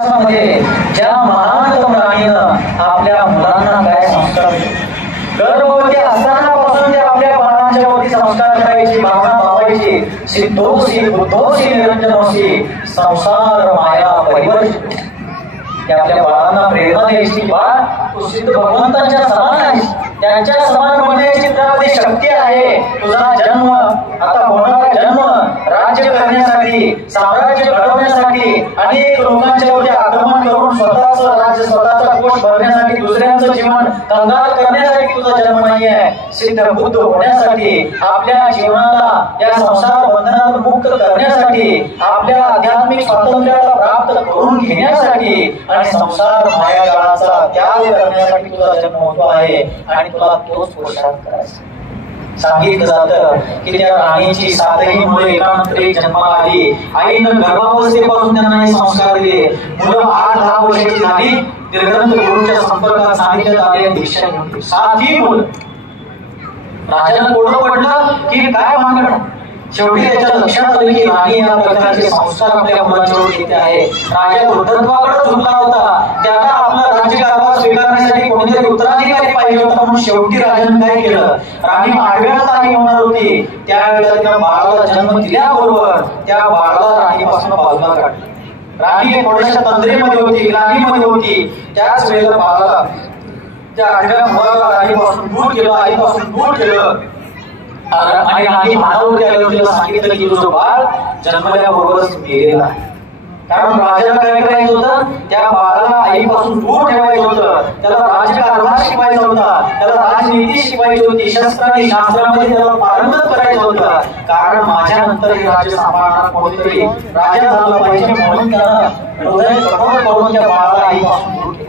ज्या महान राणीनं आपल्या मुलांना काय संस्कार गर्भवती असतानापासून ते आपल्या बाळांच्या वरती संस्कार करायची, भावना भावायची, सिद्धोसी बुद्धोसी निरंजनोसी संसार माया परिवर्जित. ते आपल्या बाळांना प्रेरणा द्यायची, बाळ तू सिद्ध भगवंतांच्या समान आहेस, त्यांच्या समान बनण्याची तुझ्यामध्ये शक्ती आहे. तुझा जन्म आता होणारा जन्म राज्य करण्यासाठी, साम्राज्य घडवण्यासाठी, अनेक लोकांच्या वरती आक्रमण करून स्वतःच राज्य, स्वतःचा पोट भरण्यासाठी, दुसऱ्यांचं जीवन कंगाल करण्यासाठी तुझा जन्म नाही आहे. सिद्ध बुद्ध होण्यासाठी, आपल्या जीवनाला या संसार बंधनातून मुक्त करण्यासाठी, आपल्या आध्यात्मिक स्वातंत्र्याला प्राप्त करून घेण्यासाठी आणि संसार माया काळाचा त्याग करण्यासाठी तुझा जन्म होतो आहे. आणि तुला तोच पुरुषार्थ करायचा. सांगितलं जातं की त्या राणीची 7ही मुले एकानंतर जन्माला आली. आईनं गर्भावस्थेपासून त्यांना हे संस्कार दिले. मुलं 8-10 वर्षाची झाली, निर्ग्रंथ गुरूच्या संपर्कात सांगितलं आले, दीक्षा घेऊन 7ही मुलं. राजाला कोडं पडलं की काय भानगड. शेवटी त्याच्या लक्षात आलं की राणी या प्रकारचे संस्कार आपल्या मुलांच्यावर घेते आहे. राजा वृद्धत्वाकडे झुकला होता, त्याला आपला राज्यकारभार स्वीकारण्यासाठी कोणीतरी उत्तराधिकारी पाहिजे होता. म्हणून शेवटी राजाने काय केलं, राणी 8व्या तारीख होणार होती, त्यावेळेला त्या बाळाला जन्म दिल्याबरोबर त्या बाळाला राणीपासून बाजूला काढलं. राणी थोड्याशा तंद्रीमध्ये होती, ग्लानीमध्ये होती. त्याच वेळेला बाळाला त्या 8व्या मुलाला राणीपासून दूर केलं, आईपासून दूर केलं. आणि राणी मानवती आली होती, सांगितलं की तुझं बाळ जन्मल्याबरोबरच गेलेला आहे. कारण राजाला काय करायचं होतं, त्या बाळाला आईपासून दूर ठेवायचं होतं, त्याला राजकारभार शिकवायचा होता, त्याला राजनीती शिकवायची होती, शस्त्रांनी शास्त्रामध्ये त्याला पारंगत करायचं होतं. कारण माझ्यानंतर हे राज्य सांभाळणार कोणीतरी राजा झाला पाहिजे, म्हणून त्याला हृदय कठोर करून त्या बाळाला आईपासून दूर ठेवलं.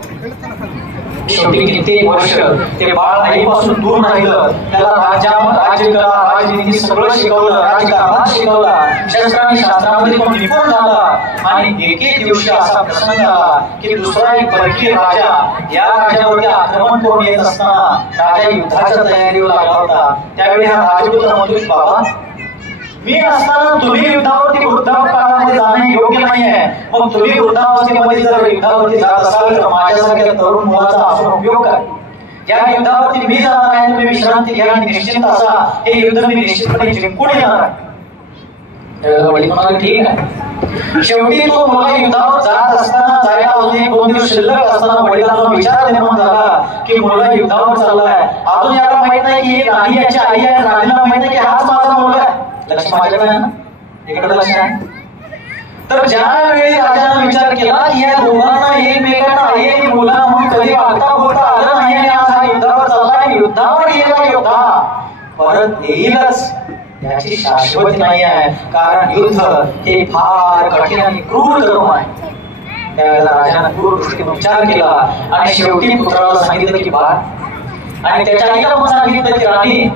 शेवटी कित्येक वर्ष ते बाळ आईपासून दूर राहिलं. त्याला राजकला, राजनीती सगळं शिकवलं, राजकारभार शिकवला, शस्त्रांनी शास्त्रामध्ये तो निपुण झाला. आणि एके दिवशी असा प्रसंग आला की दुसरा एक परकीय राजा या राजावरती आक्रमण करून येत असताना राजा युद्धाच्या तयारीवर लागला होता. त्यावेळी हा राजपूत म्हणतो, बाबा मी असताना तुम्ही युद्धावरती वृद्धापकाळामध्ये जाणे योग्य नाही आहे. मग तुम्ही वृद्धावस्थेमध्ये जर युद्धावरती जात असाल तर माझ्यासारख्या तरुण मुलाचा असून उपयोग काय. या युद्धावरती मी जाणार आहे, तुम्ही विश्रांती घ्या आणि निश्चित असा हे युद्ध मी निश्चितपणे जिंकून येणार आहे. ठीक आहे. शेवटी तो मुलगा युद्धावर जात असताना, जायला अजून 1-2 दिवस शिल्लक असताना वडिलांना विचार निर्माण झाला की मुलगा युद्धावर चाललाय. अजून याला माहित नाही की राणी याची आई आहे, राणीला माहित नाही की हाच माझा मुलगा आहे. लक्ष माझ्याकडे आहे ना, इकडे लक्ष आहे. तर ज्यावेळी राजाने विचार केला की या दोघांना एकमेकांना आई आणि मुलगा म्हणून कधी वागता बोलता आलं नाही आणि आज हा युद्धावर चाललाय, युद्धावर गेला योद्धा परत येईलच याची शाश्वती नाही आहे. कारण युद्ध हे फार कठीण आणि क्रूर कर्म आहे. त्यावेळेला राजाने क्रूर दृष्टीने विचार केला आणि शेवटी पुत्राला सांगितलं की बाळ, आणि त्याच्या आईला पण सांगितलं की राणी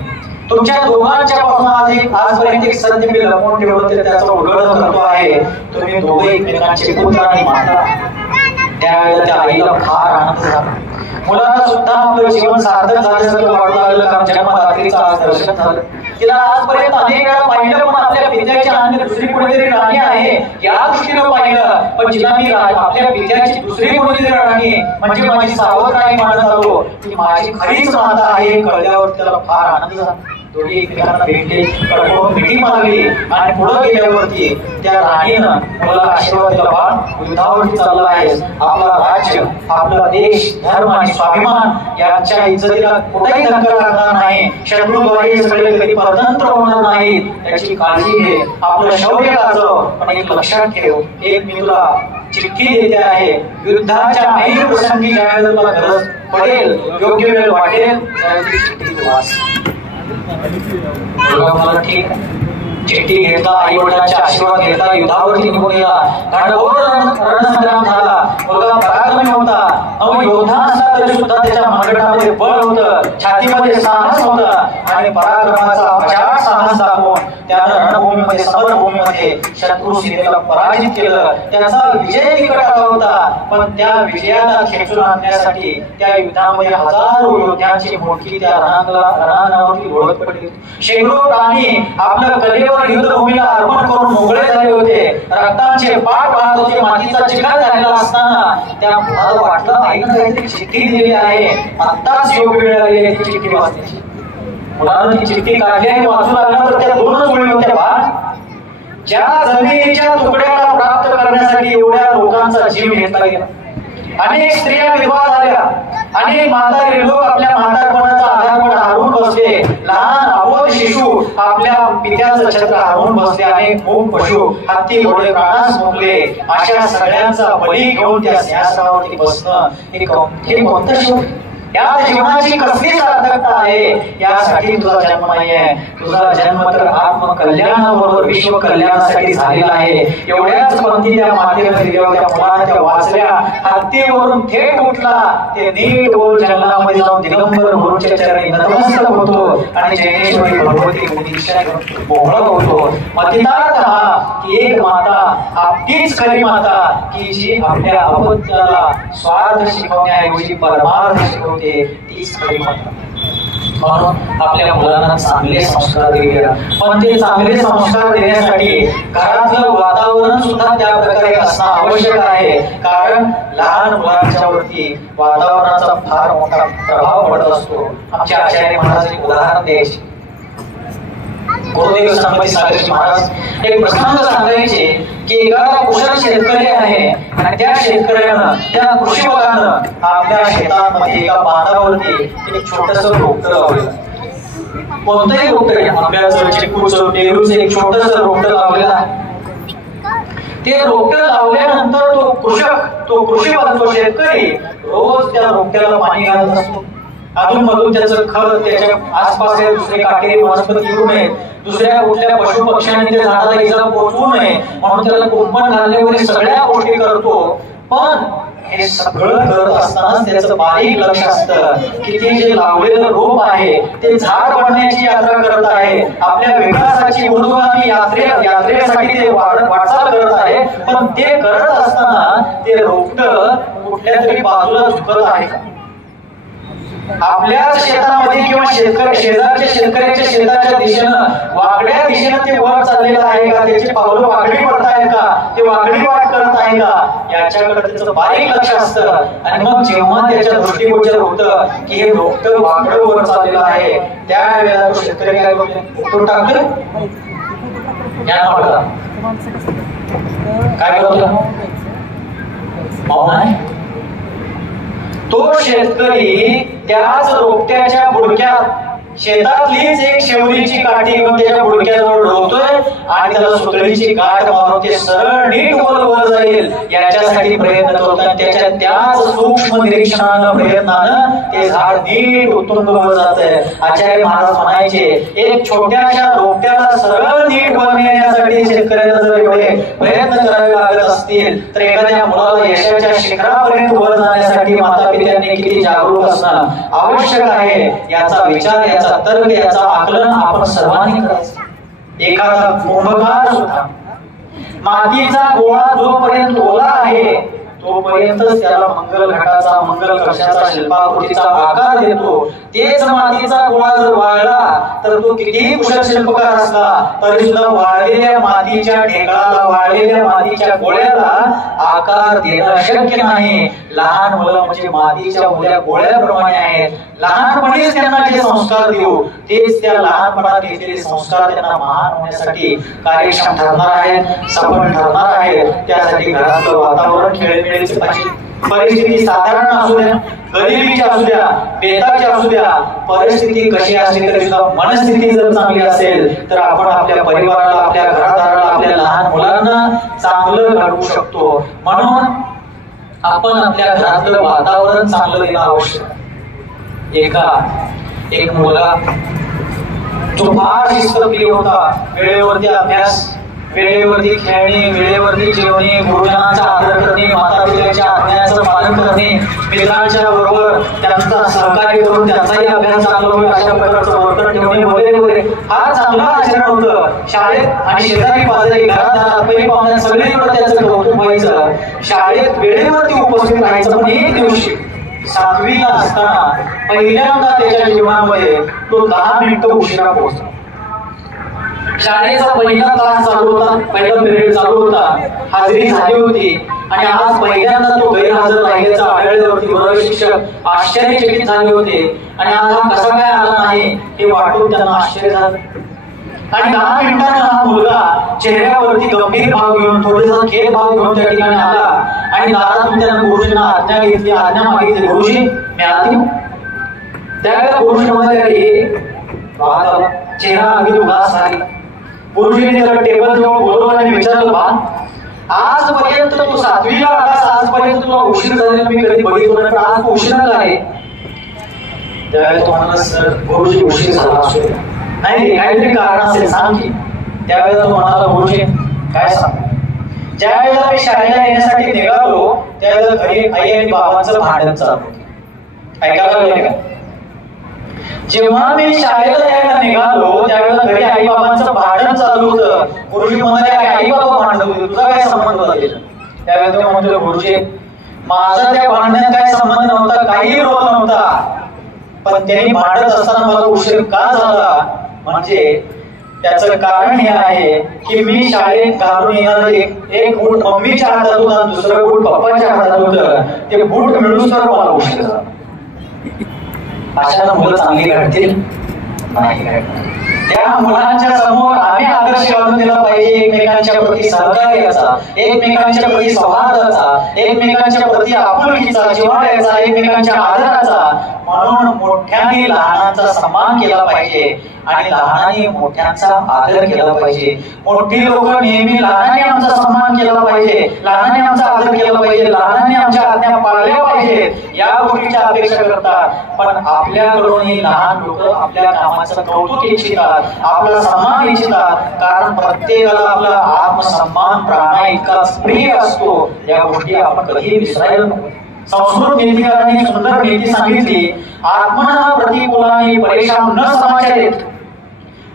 तुमच्या दोघांच्या पासून आजपर्यंत एक सत्य मी लपवून ठेवलं होते, त्याचं उलगडण करतो आहे. तुम्ही दोघे एकमेकांचे पुत्र आणि माता. त्यावेळेला त्या आईला फार आनंद झाला. मुलाला सुद्धा आपलं जीवन सार्थक झाल्यासारखं वाटू लागलं, कारण जन्मदात्रीचं आज दर्शन झालं. तिला आजपर्यंत अनेक वेळा पाहिलं, पण आपल्या पित्याची आणि दुसरी कोणीतरी राणी आहे या दृष्टीनं पाहिलं. पण जिला मी आपल्या पित्याची दुसरी कोणीतरी राणी म्हणजे माझी सावध राणी मानत आलो, ती माझी खरीच माता आहे कळल्यावर त्याला फार आनंद झाला. दोघे एकमेकांना भेटले, कडकडून मिठी मारली आणि पुढे गेल्यावरती त्या राणीनं मुलाला आशीर्वाद दिला, बाळ युद्धावरती चालला आहेस, आपला राज्य, आपला देश, धर्म आणि स्वाभिमान यांच्या इज्जतीला कुठेही धक्का लागणार नाही. शत्रूद्वारे सगळे कधी परतंत्र होणार नाहीत याची काळजी घे. आपलं शौर्य गाजव, पण एक लक्षात ठेव, एक मी तुला चिठ्ठी देते आहे. युद्धाच्या ऐन प्रसंगी ज्यावेळेला तुला गरज पडेल, योग्य वेळ वाटेल त्यावेळी चिठ्ठी वाच. मला ठीक आहे. चिठ्ठी घेतला, आई वडिलांचा आशीर्वाद घेतला, युद्धावरती निघून गेला. घनघोर रणसंग्राम झाला. मुलगा पराक्रमी होता. योद्धा असला तरी सुद्धा त्याच्या मनगटामध्ये बळ होतं, छातीमध्ये साहस होतं आणि पराक्रमाचा अजाट साहस दाखवून त्यानं रणभूमीमध्ये, समरभूमीमध्ये शत्रू सेनेला पराजित केलं. त्याचा विजय निकट आला होता. पण त्या विजयाला खेचून आणण्यासाठी त्या युद्धामध्ये हजारो योद्ध्यांची मोठी त्या रणांगणावरती ओळख पडली. शेकडो प्राणी आपल्या कलेवर युद्धभूमीला अर्पण करून मोकळे झाले होते. रक्तांचे पाठ वाहत होते. मातीचा चिखल झालेला असताना त्या मुलाला वाटलं आईनं काहीतरी चिठ्ठी दिली आहे, आत्ताच योग्य वेळ आली आहे ती चिठ्ठी वाचण्याची. मुलानं ती चिठ्ठी काढली आणि वाचू लागला तर त्या दोनच ओळी होत्या. ज्या जमिनीच्या तुकड्याला प्राप्त करण्यासाठी एवढ्या लोकांचा जीव घेतला गेला, अनेक स्त्रिया विधवा झाल्या, अनेक म्हातारे लोक आपल्या म्हातारपणाचा आधारपण हरवून बसले, लहान अबोध शिशु आपल्या पित्याचं छत्र हरवून बसले, अनेक मूक पशु हत्ती घोडे प्राणास मुकले. अशा सगळ्यांचा बळी घेऊन त्या सिंहासनावरती बसणं हे कोणतं शिव? या जीवनाची कसली सार्थकता आहे? यासाठी तुझा जन्म नाहीये. तुझा जन्म तर आत्मकल्याणाबरोबर विश्व कल्याणासाठी झालेला आहे. एवढ्याच पंक्ती त्या मातेने दिल्या होत्या. मुलाने त्या वाचल्या. हत्तीवरून थेट उठला, ते नीट वर जंगलामध्ये जाऊन दिगंबर गुरुच्या चरणी नतमस्तक होतो आणि जैनेश्वरी भगवती दीक्षा घेऊन बोहळा होतो. मतितार्थ हा की एक माता आपलीच खरी माता की जी आपल्या अपत्याला स्वार्थ शिकवण्याऐवजी परमार्थ शिकवते, तीच खरी माता. म्हणून आपल्या मुलांना चांगले संस्कार दिले. पण ते चांगले संस्कार देण्यासाठी घरातलं वातावरण सुद्धा त्या प्रकारे असणं आवश्यक आहे. कारण लहान मुलांच्या वरती वातावरणाचा फार मोठा प्रभाव पडत असतो. आमच्या आचार्य महाराज एक उदाहरण द्यायचे. गुरुदेव संभाजी सागरजी महाराज एक प्रसंग सांगायचे की एखादा कुशल शेतकरी आहे आणि त्या शेतकऱ्यानं त्या कृषीवरानं आपल्या शेतामध्ये एका बांधावरती एक छोटंसं रोपटं लावलेलं. कोणतंही रोपटं आहे, आंब्याचं, चिकूचं, पेरूचं एक छोटंसं रोपटं लावलेलं आहे. ते रोपटं लावल्यानंतर तो कृषीवराचा शेतकरी रोज त्या रोपट्याला पाणी घालत असतो. अधून मधून त्याचं खत, त्याच्या आसपास दुसरे काटेरी वनस्पती येऊ नये, दुसऱ्या कुठल्या पशु पक्ष्यांनी त्या झाडाला इजा पोहोचवू नये म्हणून त्याला कुंपण घालणे वगैरे सगळ्या गोष्टी करतो. पण हे सगळं करत असताना त्याचं बारीक लक्ष असतं की ते जे लावलेलं रोप आहे ते झाड बनण्याची यात्रा करत आहे, आपल्या विकासाची ऊर्ध्वगामी यात्रेसाठी ते वाटचाल करत आहे. पण ते करत असताना ते रोपटं कुठल्या तरी बाजूला झुकत आहे का? आपल्या शेतामध्ये किंवा शेजारच्या शेतकऱ्याच्या शेताच्या दिशेनं वाकड्या दिशेनं ते वर चाललेलं आहे का? त्याची पावलं वाकडी पडत आहेत का? ते वाकडी वाट करत आहे का? याच्याकडे त्याचं बारीक लक्ष असतं. आणि मग जेव्हा त्याच्या दृष्टीगोचर होतं की हे रोपटं वाकडं वर चाललेलं आहे, त्यावेळेला तो शेतकरी काय करतो? टाकलं काय करतो? मौन आहे. तो शेतकरी त्याच रोपट्याच्या बुडक्यात शेतातलीच एक शेवरीची काठी घेऊन त्याच्या बुडक्याजवळ रोवतोय आणि त्याला सुतळीची गाठ मारून ते सरळ नीट वर जाईल याच्यासाठी प्रयत्न करतो. त्याच्या त्याच सूक्ष्म निरीक्षणानं प्रयत्नानं ते झाड नीट उत्तुंग वर जातंय. आचार्य महाराज म्हणायचे एक छोट्याशा रोपट्याला सरळ नीट वर नेण्यासाठी शेतकऱ्याला जर एवढे प्रयत्न करावे लागत असतील तर एखाद्या मुलाला यशाच्या शिखरापर्यंत वर जाण्यासाठी माता पित्यांनी किती जागरूक असणं आवश्यक आहे याचा विचार, याचा तर्क, याचा आकलन आपण सर्वांनी करायचं. एखादा कुंभकार सुद्धा मातीचा गोळा जोपर्यंत ओला आहे तोपर्यंतच त्याला मंगल घटाचा, मंगल कलशाचा, शिल्पाकृतीचा आकार देतो. तेच मातीचा गोळा जर वाळला तर तो कितीही कुशल शिल्पकार असला तरी सुद्धा वाळलेल्या मातीच्या ढेकळाला, वाळलेल्या मातीच्या गोळ्याला आकार देणं शक्य नाही. लहान मुलं म्हणजे मातीच्या ओल्या गोळ्याप्रमाणे आहेत. लहानपणीच त्यांना जे संस्कार देऊ तेच त्या लहानपणात घेतलेले संस्कार त्यांना महान होण्यासाठी कार्यक्षम ठरणार आहेत, सफल ठरणार आहेत. त्यासाठी घरातलं वातावरण खेळमेळीचं पाहिजे. परिस्थिती साधारण असू द्या, गरिबीची असू द्या, बेताची असू द्या, परिस्थिती कशी असली तरी सुद्धा मनस्थिती जर चांगली असेल तर आपण आपल्या परिवाराला, आपल्या घरादाराला, आपल्या लहान मुलांना चांगलं घडवू शकतो. म्हणून आपण आपल्या घरातलं वातावरण चांगलं देणं आवश्यक. एक मुलगा जो फार शिस्तप्रिय होता, वेळेवरती अभ्यास, वेळेवरती खेळणे, वेळेवरती जेवणे, गुरुजनांचा आदर करणे, माता पित्याच्या आज्ञांचं पालन करणे, मित्रांच्या बरोबर त्यांचा सहकार्य करून त्यांचाही अभ्यास चांगला होईल अशा प्रकारचं वर्तन ठेवणे वगैरे वगैरे फार चांगलं चांगलं आचरण होतं शाळेत आणि शेजारी पाजारी घरात पै पाहुण्या सगळीकडे त्याचं कौतुक व्हायचं. शाळेत वेळेवरती उपस्थित राहायचं. पण एक दिवशी 7वीला असताना पहिल्यांदा त्याच्या जीवनामध्ये तो 10 मिनिटं उशिरा पोहोचला. शाळेचा पहिला तास चालू होता, पहिला पिरियड चालू होता, हाजरी झाली होती आणि आज पहिल्यांदा तो गैरहजर राहिल्याचं आढळल्यावरती वर्ग शिक्षक आश्चर्यचकित झाले होते आणि आज हा कसा काय आला नाही हे वाटून त्यांना आश्चर्य झालं. आणि 10 मिनिटांना हा मुलगा चेहऱ्यावरती गंभीर भाव घेऊन थोडेसा खेळ भाव घेऊन त्या ठिकाणी आला आणि दारातून त्यानं गुरुजींना आज्ञा घेतली, आज्ञा मागितली, गुरुजी मी आली. त्यावेळेला गुरुजी म्हणाले चेहरा अगदी उदास झाला. गुरुजीने त्याला टेबल जवळ बोलवलं आणि विचारलं, बा आजपर्यंत तू 7वीला आलास, आजपर्यंत तुला उशीर झालेला मी कधी बघितलं नाही, पण आज तू उशीर का आहे? त्यावेळेला तो म्हणाला, सर गुरुजी उशीर झाला असू नाही, काहीतरी कारण असेल सांग की. त्यावेळेला तो म्हणाला, गुरुजी काय सांग. ज्या वेळेला मी शाळेला येण्यासाठी निघालो त्यावेळेला घरी आई आणि बाबांचं भांडण चालू होतं. ऐकायला लागले का? जेव्हा मी शाळेला यायला निघालो त्यावेळेला घरी आई बाबांचं भांडण चालू होतं. गुरुजी म्हणाले, आई बाबा भांडत होते, तुझा काय संबंध होता त्याच्यात? त्यावेळेला तो म्हणतो, गुरुजी माझा त्या भांडण्यात काय संबंध नव्हता, काही रोल नव्हता, पण त्यांनी भांडत असताना मला उशीर का झाला म्हणजे त्याचं कारण हे आहे की मी शाळेत घालून येणार एक बूट मम्मीच्या हातात होता, दुसरं बूट पप्पाच्या हातात होतं, ते बूट मिळून तर मला उशीर झाला. अशाला मुलं चांगली घडतील नाही घडणार. त्या मुलांच्या समोर आम्ही आदर्श घालून दिला पाहिजे एकमेकांच्या प्रती सहकार्याचा, एकमेकांच्या प्रती सौहार्दाचा, एकमेकांच्या प्रती आपुलकीचा, जिव्हाळ्याचा, एकमेकांच्या आदराचा. म्हणून मोठ्यांनी लहानांचा सन्मान केला पाहिजे आणि लहानांनी मोठ्यांचा आदर केला पाहिजे. मोठी लोक नेहमी लहानांनी आमचा सन्मान केला पाहिजे, लहानांनी आमचा आदर केला पाहिजे, लहानांनी आमच्या आज्ञा पाळल्या पाहिजेत या गोष्टीची अपेक्षा करतात. पण आपल्याकडूनही लहान लोक आपल्या कामाचं कौतुक इच्छितात, आपला सन्मान इच्छितात, कारण प्रत्येकाला आपला आत्मसन्मान प्राणा इतकाच प्रिय असतो. या गोष्टी आपण कधीही विसरायला नको. संस्कृत नीतिकारांनी सुंदर नीती सांगितली, आत्मना प्रतिकूलाने परेशान न समाचारित.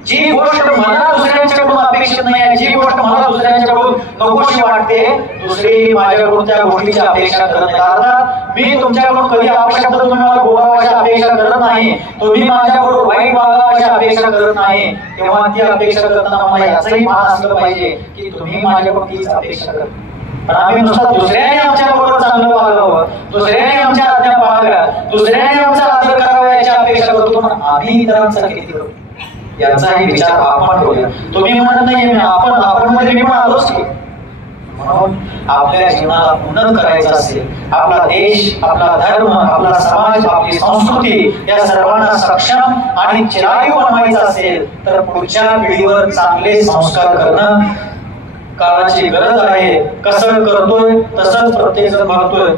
जी गोष्ट मला दुसऱ्यांच्याकडून अपेक्षित नाही आहे, जी गोष्ट मला दुसऱ्यांच्याकडून नकोशी वाटते, दुसरी माझ्याकडून त्या गोष्टीची अपेक्षा करत नाही. अर्थात मी तुमच्याकडून कधी अपशब्द तुम्ही मला बोलावायची अपेक्षा करत नाही, तुम्ही माझ्याकडून वाईट वागावायची अपेक्षा करत नाही. तेव्हा ती अपेक्षा करताना मला याचंही भान असलं पाहिजे की तुम्ही माझ्याकडून तीच अपेक्षा करता. पण आम्ही नुसतं दुसऱ्याने आमच्या बरोबर चांगलं वागावं, दुसऱ्याने आमच्या आज्ञा पाळाव्या, दुसऱ्याने आमचा आदर करावा याची अपेक्षा करतो, पण आम्ही इतरांचा किती करतो याचाही विचार आपण करूया. तुम्ही म्हणत नाही आपण मध्ये मी पण आलोच की. म्हणून आपल्या जीवनाला उन्नत करायचं असेल, आपला देश, आपला धर्म, आपला समाज, आपली संस्कृती या सर्वांना सक्षम आणि चिरायू बनवायचं असेल तर पुढच्या पिढीवर चांगले संस्कार करणं काळाची गरज आहे. कसं करतोय तसंच प्रत्येक जण करतोय.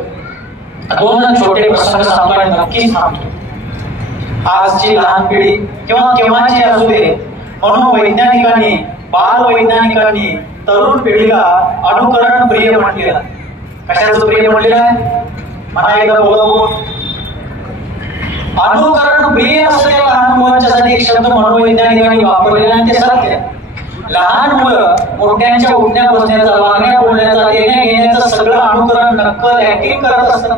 2 छोटे प्रसंग सांगतो आणि नक्कीच थांबतो. आजची लहान पिढी किंवा केव्हाची असू दे, मनोवैज्ञानिकांनी, बालवैज्ञानिकांनी तरुण पिढीला अनुकरण प्रिय म्हटलेलं. कशाचं प्रिय म्हटलेलं आहे? मला एकदा बोलावं. अनुकरण प्रिय असलेल्या लहान मुलांच्यासाठी एक शब्द मनोवैज्ञानिकांनी वापरलेला आणि ते सत्य. लहान मुलं मोठ्यांच्या उठण्या बसण्याचा, वागण्या बोलण्याचा, देण्या घेण्याचं सगळं अनुकरण, नक्कल, ऍक्टिंग करत असतात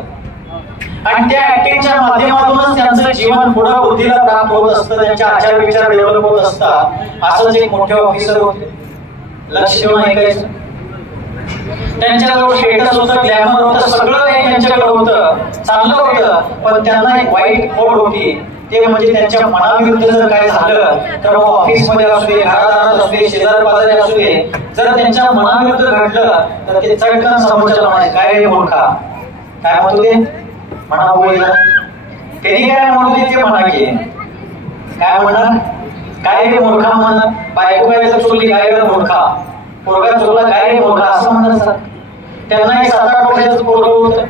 आणि त्या ऍक्टिंगच्या माध्यमातूनच त्यांचं जीवन पुढं वृद्धीला प्राप्त होत असतं, त्यांच्या आचार विचार डेव्हलप होत असतात. असंच एक मोठे ऑफिसर होते, लक्ष देऊन ऐकायचं. त्यांच्याजवळ स्टेटस होतं, ग्लॅमर होतं, सगळं काही त्यांच्याकडे होतं, चांगलं होतं. पण त्यांना एक वाईट खोड होती, ते म्हणजे त्यांच्या मनाविरुद्ध जर काय झालं तर ऑफिसमध्ये असू दे, घरादारात असू दे, शेजार पाजारी असू दे, जर त्यांच्या मनाविरुद्ध घडलं तर ते चटकन समोरच्याला म्हणायचे, काय रे मूर्खा, काय म्हणतो ते म्हणा बोलला, त्यांनी काय म्हणतो ते म्हणा की काय म्हणणार, काय रे मूर्खा म्हणणार. बायको काय तर चुकली, काय रे मूर्खा, पोरगा चुकला, काय रे मूर्खा असं म्हणणार. त्यांना एक 7-8 वर्षाचं पोरग होतं.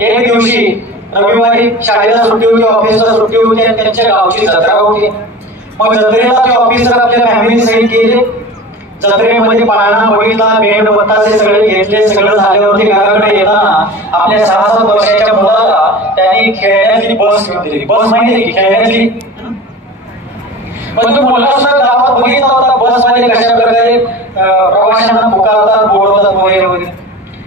एक दिवशी रविवारी शाळेला सुट्टी होती, ऑफिसला सुट्टी होती आणि त्यांच्या गावची जत्रा होती. मग जत्रेला ते ऑफिसर आपल्या फॅमिली सहित गेले. जत्रेमध्ये पाळणा बघितला, बेंड बतासे सगळे घेतले. सगळं झाल्यावरती घराकडे येताना आपल्या 6-7 वर्षाच्या मुलाला त्यांनी खेळण्याची बस घेऊन दिली. बस माहिती आहे की खेळण्याची. पण तो मुलगा सुद्धा गावात बघितला होता बसमध्ये कशा प्रकारे प्रवाशांना पुकारतात, बोलवतात वगैरे वगैरे.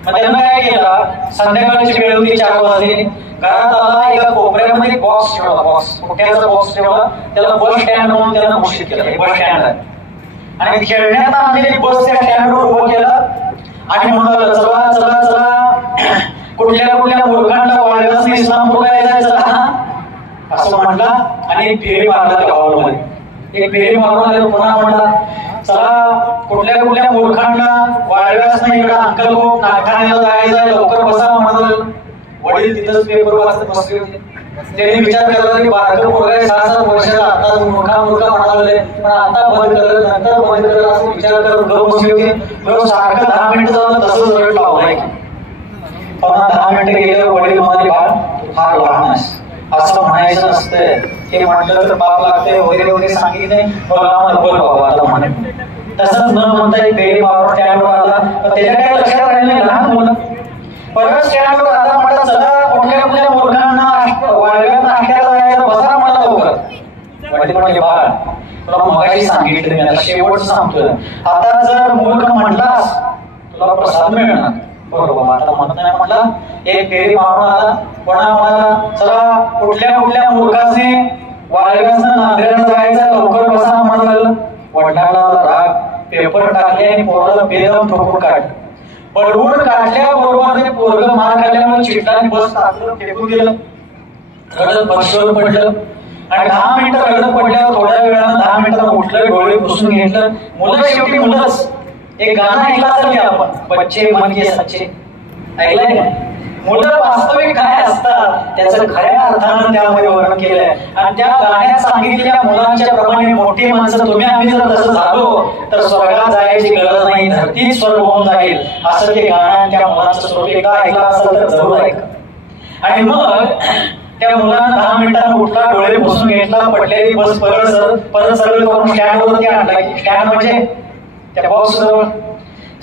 मग त्यांना काय केलं, संध्याकाळची वेळ होती, 4 वाजले. घरात आला, एका कोपऱ्यामध्ये बॉक्स ठेवला, मोठ्याचा बॉक्स ठेवला, त्याला बस स्टँड म्हणून त्याला घोषित केलं, हे बस स्टँड आहे. आणि खेळण्यात आणलेली बस त्या स्टँडवर उभं केलं आणि म्हणाला, चला चला चला, कुठल्या मूर्खांना वाळव्यासनं इस्लामपूरला यायचं असं म्हणला. आणि एक फेरी मारला त्या हॉलमध्ये. एक फेरी मारून आले, पुन्हा म्हणला, चला कुठल्या मूर्खांना वाळव्यासनं इकडं अंकलकोट नागठाण्याला जायचं, लवकर बसा म्हणाल. वडील तिथंच पेपर वाचत बसले होते. त्यांनी विचार केला की बारकं पोरगा 6-7 वर्षाचा, आता मूर्खा म्हणाले, पण आता बंद करत, नंतर बंद करत, असं विचार करत गप बसले होते. सारखं 10 मिनिटं झालं तसंच रड लावलाय. पुन्हा 10 मिनिटं गेले, वडील म्हणाले, बाळ फार लहान आहेस, असं म्हणायचं नसतंय, हे म्हटलं तर पाप लागते वगैरे वगैरे सांगितले. मला बोल बाबा आता म्हणे. तसंच न म्हणता एक फेरी मारून स्टँडवर आला. त्याच्या काय लक्षात राहिले, लहान मुलं. परत स्टँडवर आला, म्हटलं चला कुठल्या मूर्खांना वाळव्यात नाश्त्याला जायचं, बसा मला लवकर. वडील म्हणाले, बाळ तुला मगाशी सांगितलं, मी आता शेवटचं सांगतोय, आता जर मूर्ख म्हणलास तुला प्रसाद मिळणार. बरोबर, आता म्हणत नाही म्हटलं. एक फेरी मारून आला, पुन्हा म्हणाला, चला कुठल्या मूर्खाने वाळव्यासनं नांदेडला जायचं, लवकर बसा म्हणाला. वडिलांना राग, पेपर टाकले आणि पोराला बेदम ठोकून काढलं. पडवून काढल्याबरोबर ते पोरगं मार खाल्ल्यामुळे चिटलाने बस टाकलं, फेकून गेलं. रडत बसवर पडलं आणि 10 मिनिटं रडत पडल्यावर थोड्या वेळानं 10 मिनिटांना उठलं, डोळे पुसून घेतलं. मुलं शेवटी मुलंच. एक गाणं ऐकलं असेल की आपण, बच्चे मन के सच्चे, ऐकलंय का? मुलं वास्तविक काय असतात त्याचं खऱ्या अर्थानं त्यामध्ये वर्णन केलंय. आणि त्या गाण्यात सांगितलेल्या मुलांच्या प्रमाणे मोठी माणसं तुम्ही आम्ही जर तसं झालो तर स्वर्गात जायची गरज नाही, धरतीच स्वर्ग होऊन जाईल, असं ते गाणं त्या मुलांचं स्वरूप. एकदा ऐकलं असेल तर जरूर ऐका. आणि मग त्या मुलांना 10 मिनिटांना उठला, डोळे पुसून घेतला, पडलेली बस परत सरळ करून स्टँडवरती आणला. स्टँड म्हणजे त्या बॉक्स जवळ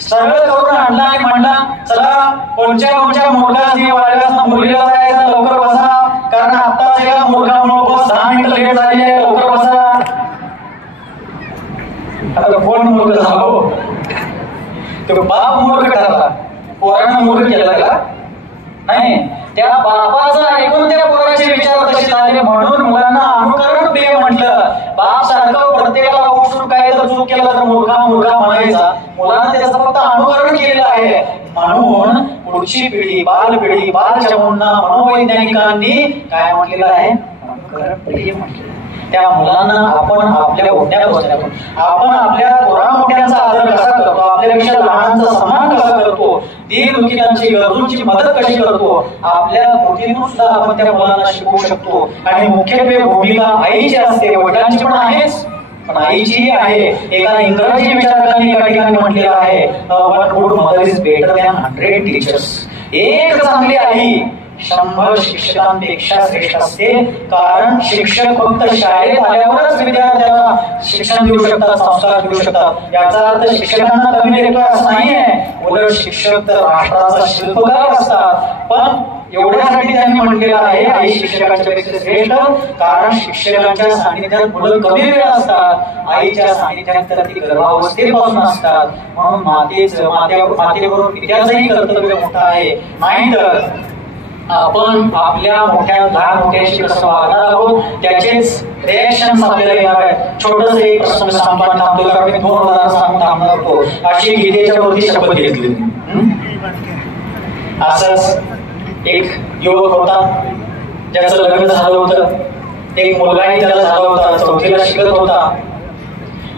सरळ करून आणला आणि म्हणला, चला कोणत्या मूर्खाने वाळव्यासनं मुलीला जायचं, लवकर बसा, कारण आत्ताच एका मूर्खामुळे बस 10 मिनिटं लेट झाली आहे, लवकर बसा. आता कोण मूर्ख झालो? तो बाप मूर्ख ठरला, पोरांना मूर्ख केला का? नाही, त्या बापाचं ऐकून त्या पोराचे विचार तसे झाले, म्हणून मुलांना अनुकरण प्रिय म्हटलं. बाप सारखं प्रत्येकाला उठून काय जर चूक केला तर मूर्खा म्हणायचा, मुलांना त्याचं फक्त अनुकरण केलेलं आहे. म्हणून पुढची पिढी, बालपिढी, बालचमूंना मनोवैज्ञानिकांनी काय म्हटलेलं आहे? अनुकरण प्रिय म्हटलं. त्या मुलांना आपण आपल्या उठण्या बसण्यातून, आपण आपल्या थोरा मोठ्यांचा आदर कसा करतो, आपल्यापेक्षा लहानांचा सन्मान कसा करतो, दीनदुखितांची गरजूंची मदत कशी करतो, आपल्या कृतीतून सुद्धा आपण त्या मुलांना शिकवू शकतो. आणि मुख्यत्वे भूमिका आईची असते, वडिलांची पण आहेच, पण आईचीही आहे. एका इंग्रजी विचारकांनी एका ठिकाणी म्हटलेलं आहे, one good mother is better than 100 teachers. एक चांगली आई 100 शिक्षकांपेक्षा श्रेष्ठ असते, कारण शिक्षक फक्त शाळेत आल्यावरच विद्यार्थ्याला शिक्षण देऊ शकतात, संस्कार देऊ शकतात. याचा अर्थ शिक्षकांना कमी लेखतो असं नाहीये, उलट शिक्षक तर राष्ट्राचा शिल्पकार असतात. पण एवढ्यासाठी त्यांनी म्हटलेलं आहे आई शिक्षकांच्या पेक्षा श्रेष्ठ, कारण शिक्षकांच्या सानिध्यात मुलं कमी वेळ असतात, आईच्या सानिध्यात तर ती गर्भावस्थेपासून असतात. म्हणून मातेवरून पित्याचंही कर्तव्य मोठं आहे. नाहीतर आपण आपल्या लहान मोठ्याशी कसं वागणार आहोत त्याचेच रिएक्शन आपल्याला येणार आहे. छोटस एक प्रसंग सांगून थांबतो, कारण मी 2 उदाहरण सांगून थांबणार होतो. अशी गीतेच्या वरती शपथ घेतली. असंच एक युवक होता, ज्याचं लग्न झालं होतं, एक मुलगाही त्याला झाला होता, 4थीला शिकत होता.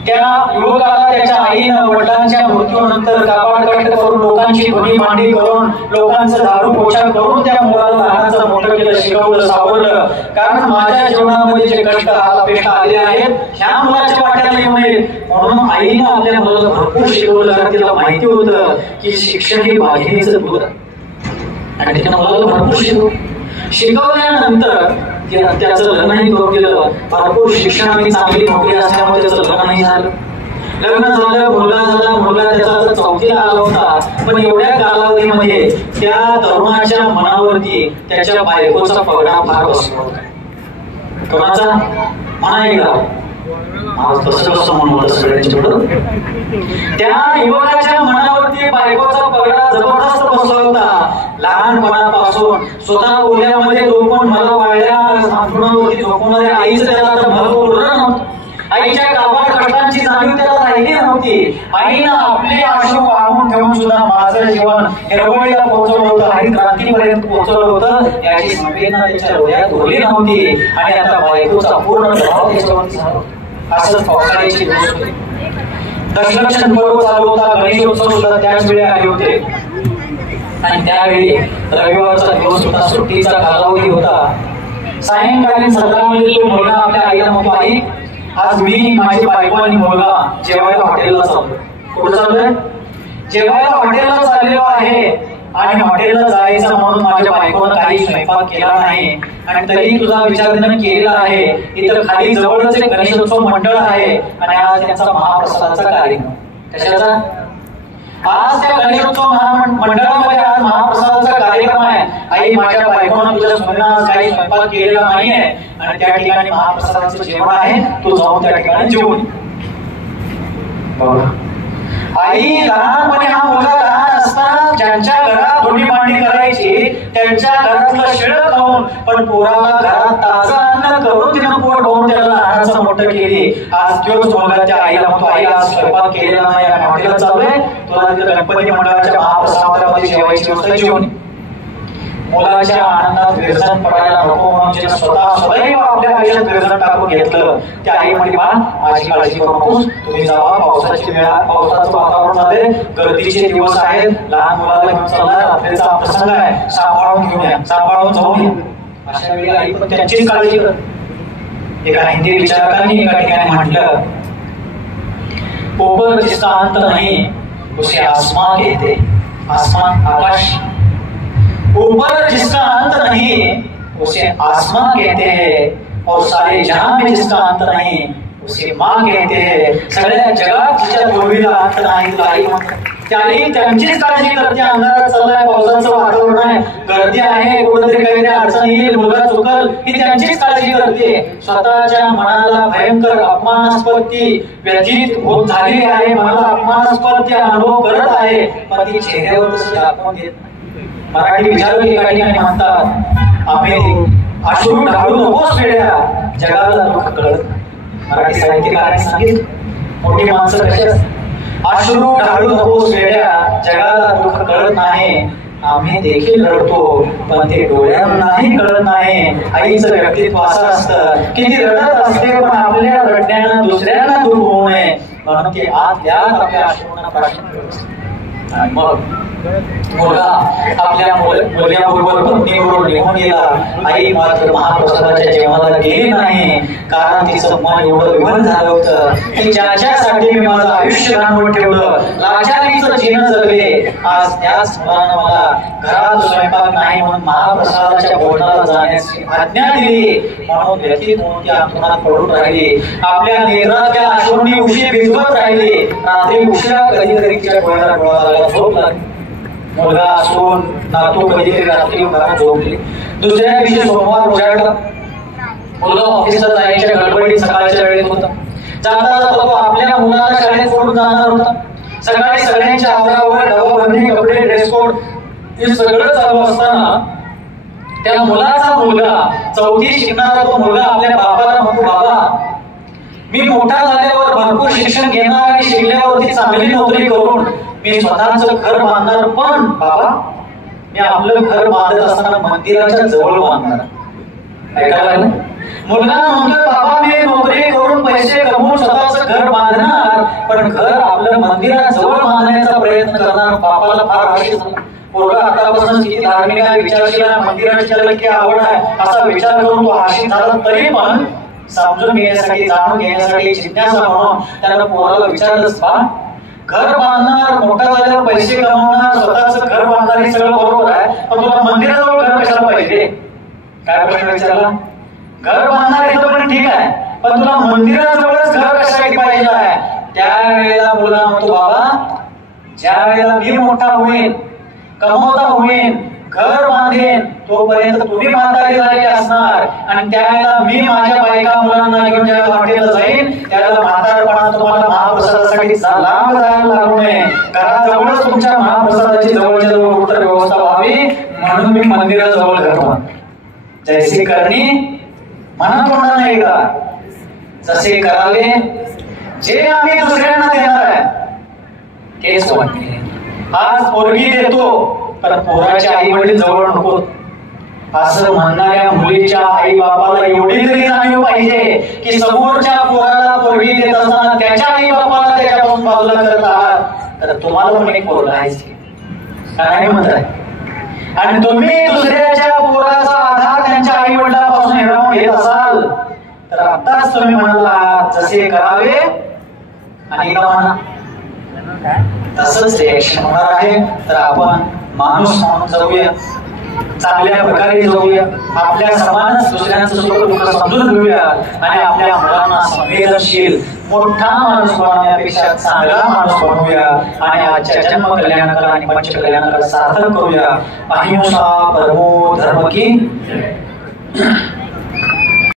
त्या युवकाला त्याच्या आईनं वडिलांच्या मृत्यूनंतर काबाडकष्ट करून, लोकांची धुणी भांडी करून, लोकांचं दारू पोशाख करून त्या मुलाला लहानाचं मोठं केलं, शिकवलं, सावरलं. कारण माझ्या जीवनामध्ये जे कष्ट अपेक्षा आले आहेत ह्या मुलाच्या वाट्याला येऊ नयेत, म्हणून आईनं आपल्या मुलाला भरपूर शिकवलं. कारण तिला माहिती होतं की शिक्षण हे वाघिणीचं दूध आहे, आणि तिने मुलाला भरपूर शिकवल्यानंतर त्याचं लग्नही करून दिलं. भरपूर शिक्षण आणि चांगली नोकरी असल्यामुळे त्याचं लग्नही झालं. लग्न झालं, मुलगा त्याचा 4थीला आला होता. पण एवढ्या कालावधीमध्ये त्या तरुणाच्या मनावरती त्याच्या बायकोचा पगडा फार बसला होता. कोणाचा? म्हणा एकदा, तसं कसं म्हणून होतं सगळ्यांच्या पुढं. त्या युवकाच्या मनावरती बायकोचा पगडा जबरदस्त बसला होता. लहानपणापासून स्वतः बोलण्यामध्ये झोपून मला वाळल्या अंथरुणावरती झोपणाऱ्या आईचं त्याला आता महत्व उरलं नव्हतं. आईच्या गावात कष्टांची जाणीव त्याला राहिली नव्हती. आईनं आपले आशू वाहून ठेवून सुद्धा माझं जीवन हिरवळीला पोहोचवलं होतं, हरित क्रांतीपर्यंत पोहोचवलं होतं याची संवेदना त्याच्या डोळ्यात उरली नव्हती. आणि आता बायकोचा पूर्ण प्रभाव त्याच्यावरती झाला. असंच पावसाळ्याचे दिवस होते. दशलक्षण पर्व चालू होता. गणेशोत्सव सुद्धा त्याच वेळी आले होते. आणि त्यावेळी रविवारचा दिवस होता, सुट्टीचा कालावधी होता. सायंकालीन सत्रामध्ये तो मुलगा आपल्या आईला म्हणतो, आई आज मी माझी बायको आणि मुलगा जेवायला हॉटेलला चाललो. कुठं चाललोय? जेवायला हॉटेलला चाललेलो आहे. आणि हॉटेलला जायचं म्हणून माझ्या बायकोनं काही स्वयंपाक केला नाही. आणि तरी तुझा विचार त्यानं केलेला आहे. इथं खाली जवळच एक गणेशोत्सव मंडळ आहे आणि आज त्यांचा महाप्रसादाचा कार्यक्रम. कशाचा? आज त्या गणेशोत्सव मंडळामध्ये आज महाप्रसादाचा कार्यक्रम आहे. आई माझ्या बायकोनं तुझ्या सुनेनं आज काही स्वयंपाक केलेला नाहीये आणि त्या ठिकाणी महाप्रसादाचं जेवण आहे, तू जाऊन त्या ठिकाणी जेवून. आई लहानपणी हा मुलगा लहान असताना ज्यांच्या घरात धुणी भांडी करायची त्यांच्या घरातलं शिळं खाऊन पण पोराला घरात ताजं अन्न करून तिनं पोट भरून त्याला लहानाचं मोठं केली. आज तोच मुलगा त्या आईला म्हणतो, आई आज स्वयंपाक केलेला नाही आणि हॉटेलला चाललोय, तुला तिथं गणपती मंडळाच्या महाप्रसादामध्ये जेवायची व्यवस्था जेवण. मुलाच्या आनंदात विरजन पडायला नको म्हणून जिने स्वतः सदैव आपल्या आयुष्यात विरजन टाकून घेतलं त्या आई म्हणे, बा माझी काळजी करू नकोस, तुम्ही जावा, पावसाचं वातावरण झाले, गर्दीचे दिवस आहेत, लहान मुलाला घेऊन चालला, रात्रीचा प्रसंग आहे, सांभाळून घेऊन या, सांभाळून जाऊन या. अशा वेळेला आई पण त्यांचीच काळजी करत. एका हिंदी विचारकांनी एका ठिकाणी म्हटलं, ऊपर जिसका अंत नहीं उसे आसमान कहते. आसमान आकाश. ऊपर जिसका अंत नहीं उसे आसमां कहते हैं और सारे जहां में जिसका अंत नहीं उसे मां कहते हैं. सगळ्या जगात जिच्या पूर्वीला अंत नाही तुला आई म्हणतात. त्याने त्यांचीच काळजी करते. अंधारात चाललाय, पावसाचं वातावरण आहे, गर्दी आहे, कुठेतरी काहीतरी अडचण येईल, मुलगा चुकल, ही त्यांचीच काळजी करते. स्वतःच्या मनाला भयंकर अपमानास्पद ती व्यथित होत झालेली आहे, मनाला अपमानास्पद ती अनुभव करत आहे, पण ती चेहऱ्यावर तशी दाखवून देत नाही. मराठी विचारक एका ठिकाणी म्हणतात, आम्ही अश्रू ढाळू नकोस वेड्या, जगाला दुःख कळत. मराठी साहित्यकारांनी सांगितलं, मोठी माणसं कशी असतात, अश्रू ढाळू नकोस वेड्या, जगाला दुःख कळत नाही, आम्ही देखील रडतो पण ते डोळ्यांनाही कळत नाही. आईचं व्यक्तित्व असं असतं की ती रडत असते पण आपल्या रडण्यानं दुसऱ्यांना दुःख होऊ नये म्हणून ती आतल्या आपल्या अश्रूंना प्राशन करत असते. आणि मग मुलगा आपल्या मुलग्याबरोबर पत्नीबरोबर निघून गेला. आई मात्र महाप्रसादाच्या जेवणाला गेली नाही, कारण तिचं मन एवढं विवल झालं होतं की ज्याच्यासाठी मी माझं आयुष्य रांगवून ठेवलं, लाचारीचं जीवन जगले, आज त्याच मुलानं मला घरात स्वयंपाक नाही म्हणून महाप्रसादाच्या भोजनाला जाण्याची आज्ञा दिली. म्हणून व्यथित म्हणून ती अंतरात पडून राहिली. आपल्या नेत्रातल्या अश्रूंनी उशी भिजवत राहिली. रात्री उशिरा कधीतरी तिच्या डोळ्याला डोळा लागला, झोप लागली. मुलगा असून नातू कधीतरी रात्री घरात झोपली. दुसऱ्या दिवशी सोमवार उजाडला. मुलगा ऑफिसला जायच्या गडबडीत सकाळच्या वेळेत होता. जाता जाता तो आपल्या मुलाला शाळेत सोडून जाणार होता. सकाळी सगळ्यांच्या आवरावर डबाबंदी, कपडे, ड्रेस कोड हे सगळं चालू असताना त्या मुलाचा मुलगा, चौथी शिकणारा तो मुलगा आपल्या बापाला म्हणतो, बाबा मी मोठा झाल्यावर भरपूर शिक्षण घेणार आणि शिकल्यावरती चांगली नोकरी करून मी स्वतःचं घर बांधणार, पण बाबा मी आपलं घर बांधत असताना मंदिराच्या जवळ बांधणार. ऐकायला लागलं? मुलगा म्हणतोय, बाबा मी नोकरी करून पैसे कमवून स्वतःचं घर बांधणार, पण घर आपलं मंदिराजवळ बांधण्याचा प्रयत्न करणार. बापाला फार आशा झाला. मुलगा आतापासून किती धार्मिक आहे, विचारशील, मंदिराची की आवड आहे असा विचार करून तो आशिक झाला. तरी पण समजून घेण्यासाठी, जाणून घेण्यासाठी जिज्ञासा म्हणून त्यानं पोराला विचारलंच, बा घर बांधणार, मोठा झाल्यावर पैसे कमवणार, स्वतःच घर बांधणार हे सगळं बरोबर आहे, पण तुला मंदिराजवळ घर कशाला पाहिजे? काय प्रश्न विचारला? घर बांधणार हे तर पण ठीक आहे, पण तुला मंदिराजवळच घर कशासाठी पाहिजे आहे? त्यावेळेला मुलगा म्हणतो, बाबा ज्या वेळेला मी मोठा होईन, कमवता होईन, घर बांधेन तोपर्यंत तुम्ही म्हातारी झालेली असणार आणि त्यावेळेला मी माझ्या बायका मुलांना घेऊन ज्या हॉटेलला जाईन त्यावेळेला म्हातारपणा तुम्हाला महाप्रसादासाठी लांब जायला लागू नये. घराजवळच तुमच्या महाप्रसादाची जवळच्या जवळ कुठं व्यवस्था व्हावी म्हणून मी मंदिराजवळ घर बांधतो. जैसे करणी म्हणा तोंडा नाही का, जसे करावे जे आम्ही दुसऱ्यांना देणार आहे तेच वाटते. आज पोरगी देतो पण पोराचे आई वडील जवळ नको असं म्हणणाऱ्या मुलीच्या आई बापाला एवढी तरी जाणीव पाहिजे की समोरच्या पोराला पोरगी देत असताना त्याच्या आई बापाला त्याच्यापासून बाजूला करत आहात तर तुम्हाला पण एक पोरगा आहे काय म्हणताय. आणि तुम्ही दुसऱ्याच्या पोराचा आधार त्यांच्या आई वडिलांपासून हिरावून घेत असाल तर आताच तुम्ही म्हणाला जसे करावे आणि का म्हणा तसंच रिएक्शन होणार आहे. तर आपण माणूस म्हणून जाऊया, चांगल्या प्रकारे जाऊया, आपल्या समाजात दुसऱ्यांचं सुख दुःख समजून घेऊया आणि आपल्या मुलांना संवेदनशील मोठा माणूस बनवण्यापेक्षा चांगला माणूस बनवूया आणि आजच्या जन्म कल्याणकर आणि पंच कल्याणकर साधन करूया. अहिंसा परमो धर्म की